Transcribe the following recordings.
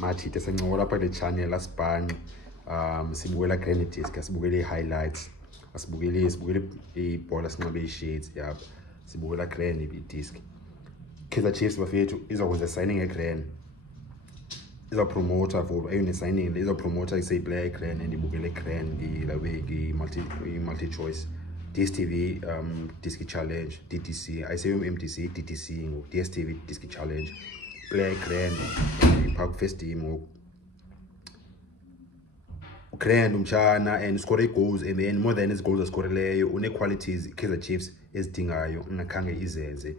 mathi tesencola lapha kule channel asibhanqe sibukela Grand Disk, asibukele highlights, sibukele ibhola sinqabe shades yabo, sibukela Grand Disk. Kaizer Chiefs bafethu izokwenza signing eGrand, iza promoter for ayone signing, iza promoter isay player eGrand and ibukele Grand ilawe multi choice DStv Diski challenge DTC, I say MTC DTC ngo DStv Diski challenge play Grand Park first team Grand umchana and score goals, and then more than his goals ascoreleyo une qualities Kaizer Chiefs ezidingayo ngakhange izenze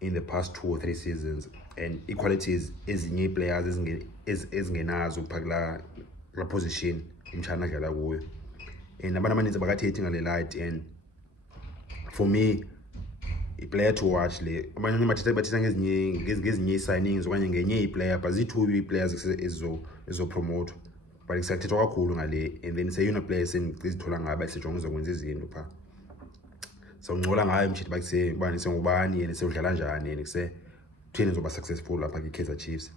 in the past 2 or 3 seasons, and equalities ezinye players ezingenazo phakla la position umchana dlala kuyo, and abantu abaninzi bakathethi ngale light. And for me a player to watch le abanye bathetha ngezinye signings okanye ngenye iplayer, but zi2 players ezo promote but ekusathethwa kakhulu ngale, and then sayona players engizithola ngaba isejonga zokwenza izinto pha. So ngcola ngayo mshithi bakuse bani sengubani yena sewudlala njani yena kuse thina zoba successful lapha eKaizer Chiefs.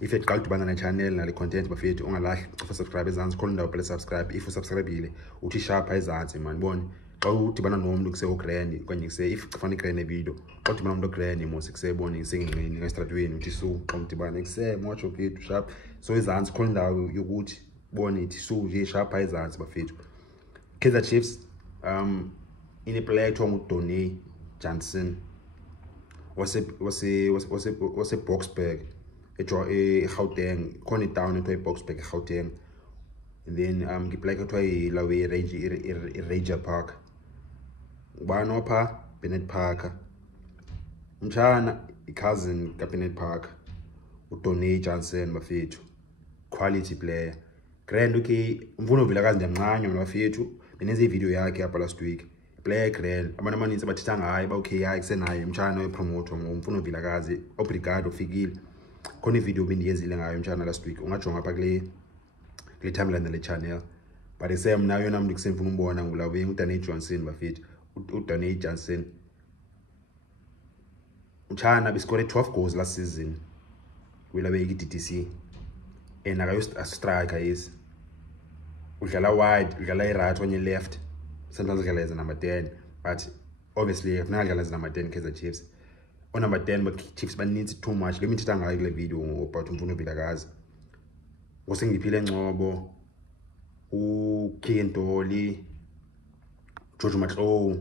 If you qala ubana na channel nale content bafethu ungalahli ufa subscribe ezansi khona ndawo phela subscribe, if usubscribeile uthi sharp ezansi man bone xa udibana nomuntu kuse oGrand kanye kuse if ufana iGrand video xa udibana nomuntu oGrand mose kusebona isengingqini ngestradweni uthi su xa udibana kuse mocho phethu sharp, so ezansi khona ndawo yokuthi bone ithi su nje sharp ezansi bafethu. Kaizer Chiefs in a player to Donay Jansen was a Boxburg, a Gauteng, Connie Town into a Boxburg Gauteng, and then he played to a Reiger Park, Banopa Bennett Park, Mchana cousin Bennett Park, Donay Jansen bafethu quality player. Grand okay, mvuno vilakazi ndamncane bafethu benenze video yakhe apha last week. Player Grand abantu amaninzi abathitha ngayo ba okay hayi kusenayo umchana wepromoter ngomfuno vilakazi obrigado ufikile khona ivideo bendiyenzile ngayo umchana last week, ungajonga apha kule timeline le channel. But esem nayo yona umuntu kusemfuna umbona ngulawe uDonay Jansen bafethu uDonay Jansen umchana bescore 12 goals last season wilawe iDTC, and akayo striker is udlala wide, udlala right on your left, sometimes udlala as number 10, but obviously if not udlala as number 10 Kaizer Chiefs on number 10, but Chiefs needs too much. Let me tell you ngale video about umfuno vilakazi ngosengiphile ngcobo uKentoli George Matlo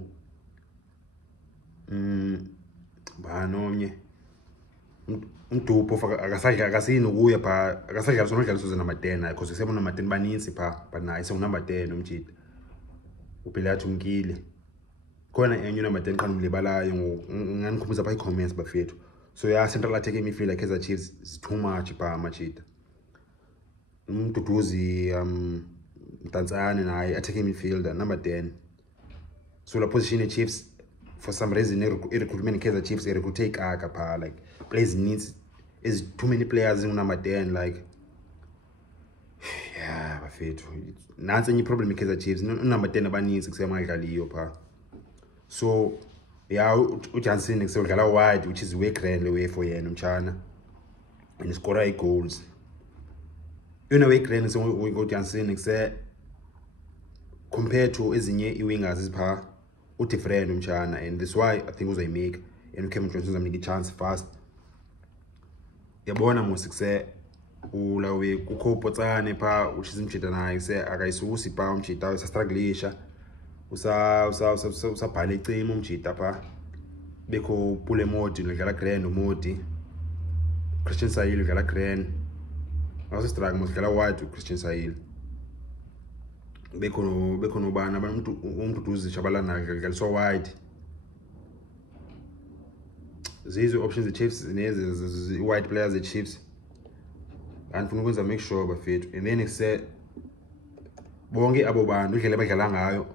banomnye umdupo akasadla ukuya pha, akasadla sonodlala number 10 because sebona number 10 baninzi pha, but naye number 10 umjita uPhilathi umkile khona enye number 10 khona umlibalayo nganikhumbuza pha comments bafethu. So yeah, central attacking midfielder Kaizer Chiefs is too much pha machita. Umduduzi Mtanzane naye attacking midfielder number 10. So la position Chiefs for some reason recruitment Kaizer Chiefs recruit aka pha, like players needs is too many players in number 10, like yeah bafethu nansi enye problem Kaizer Chiefs number 10 abaninzi kusemadlaliyo pha. So yeah, uJansen kusudlala wide, which is way grand way for yena umchana, and score goals. You know way grand so uJansen kuse compared to ezinye iwingers izipha udifferent umchana, and that's why I think uzoyimake and Cameron Johnson zamnika chance fast. Yabona mo success ulawe kukho Potsane pha uchiza umjita naye se akayisusi pha umjita usastruggleisha usabhala icima umjita pha bekho Pule Modi udlala Grand uModi, Christian Sayil udlala Grand, awuse strike udlala wide uChristian Sayil, bekho nobana umuntu uzishabalana udlaliswa wide. These options the Chiefs nezi white players the Chiefs and funa ukwenza make sure bafethu, and then ikuse bonke abo bantu indlela abadlala ngayo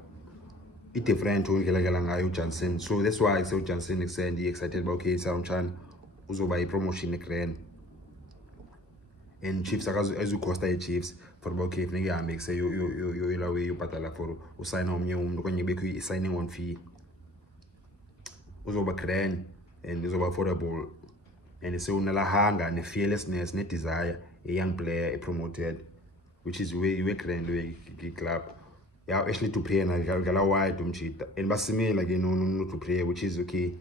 i-different indlela adlala ngayo uJansen. So that's why I say uJansen ikuse ndi excited about okay Samchan uzoba i-promotion eGrand, and Chiefs azucosta i-Chiefs for about okay funeka ihambe ikuse yolawe yobhatala for usayina omnye umuntu okanye bekho i-signing on fee uzoba Grand and uzoba affordable and so unala hunger ne fearlessness ne desire a young player promoted, which is we grand club. Yeah, actually to play na gala wide umchita and basimela again no to play, which is okay.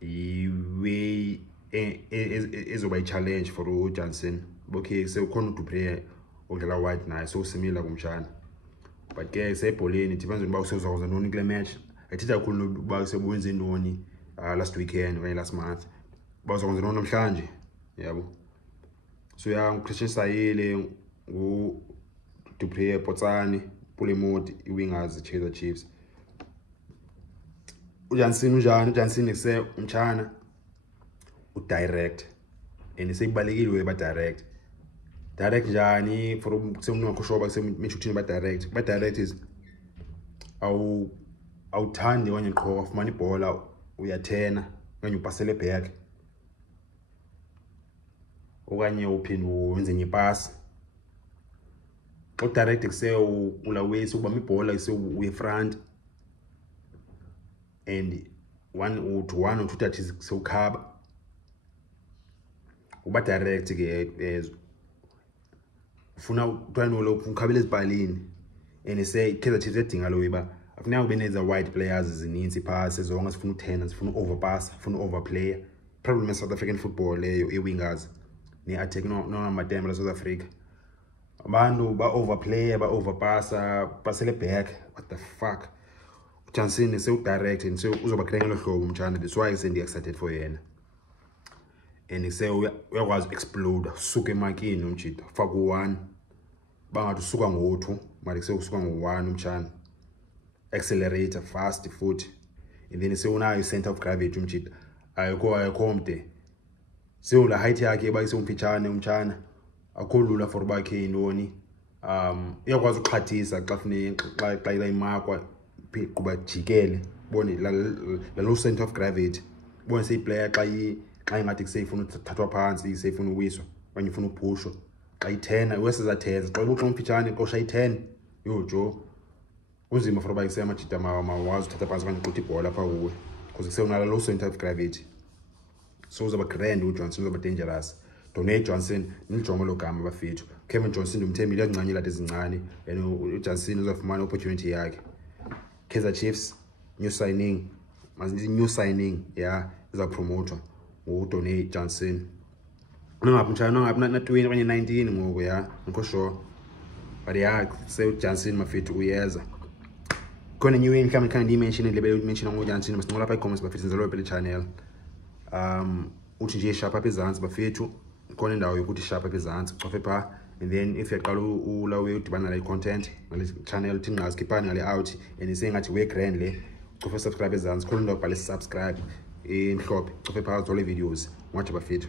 We is a challenge for Jansen. Okay, so come to play ogala wide na so similar kumchana. But ke say Pauline it depends on about so no match. I did a cool about so wins in Noni last weekend or last month. But on the non mhlanje. Yeah. So yeah, Christian Sayele go to play Potsani, Pulimot, wingers, Kaizer Chiefs. Jansen say umchana direct. And say balekile ba direct. Direct njani for someone kushoba semithini ba direct. Ba direct is awuthandi when you call off money ball uyathena when you pass le back. Okanye uphinde wenze nye pass. Direct kuse ulawesi uba ibhola ise uye front and one or two that is so khaba uba direct ke ufuna utwana lo ukhabela ezibhalini and say Kaizer Chiefs edinga lo iba afuneka ube neza wide players ezininzi passes zonke sifuna u10 sifuna overpass sifuna overplay. Problem is South African football leyo wingers ne attack no madam la South Africa. Abantu ba overplay ba overpassa pasele back. What the fuck? Jansen is so direct and so uzoba krengelo hlobo umchana. That's why I said excited for yena. And he say we was explode suke emakini umchita faka u1 bangathi usuka ngo2 manje sekusuka ngo1 umchana accelerator fast foot and then say unayo center of gravity umchita ayikho mde so la height yakhe bayise umfitshane umchana akolula for bakhe inoni iyakwazi ukuxhathisa xa funeka xa imakwa kuba jikele bone la low center of gravity bone say player xa ingathi kuseyifuna uthathwa phansi iseyifuna uwiswa kanye ufuna uphushwa xa i10 weseza 10 xa ubuxa umfitshane qosha i10 yo jo unzima for bayise amajita mawazi uthatha phansi kanye uqutha ibhola apha kuwe because kuseyunala low center of gravity. So uzaba grand uJohnson uzaba dangerous. Donay Jansen nilijonga lo gama bafethu. Kevin Johnson umthembile yancanye lade zincane and uJohnson uzafumana opportunity yakhe. Kaizer Chiefs new signing yeah is a promoter uDonay Jansen. Nongaphi mtshana nongaphi na 20 kanye 19 ngoku yeah ngikho sure. But yeah say uJohnson mafethu uyeza. Khona nyiwe mhlawumbe khanga ndimention le mention ngoJohnson masinqola lapha i-comments bafethu nzalo phela channel. Uthi nje sharp apha ezantsi bafethu khona indawo yokuthi sharp apha ezantsi cofe pha and then if yaqala ulawe udibana la content ngale channel thinqa skiphani ngale out and isengathi we grand le cofe subscribe ezantsi khona indawo bhale subscribe emhlophe cofe pha zole videos ngathi bafethu.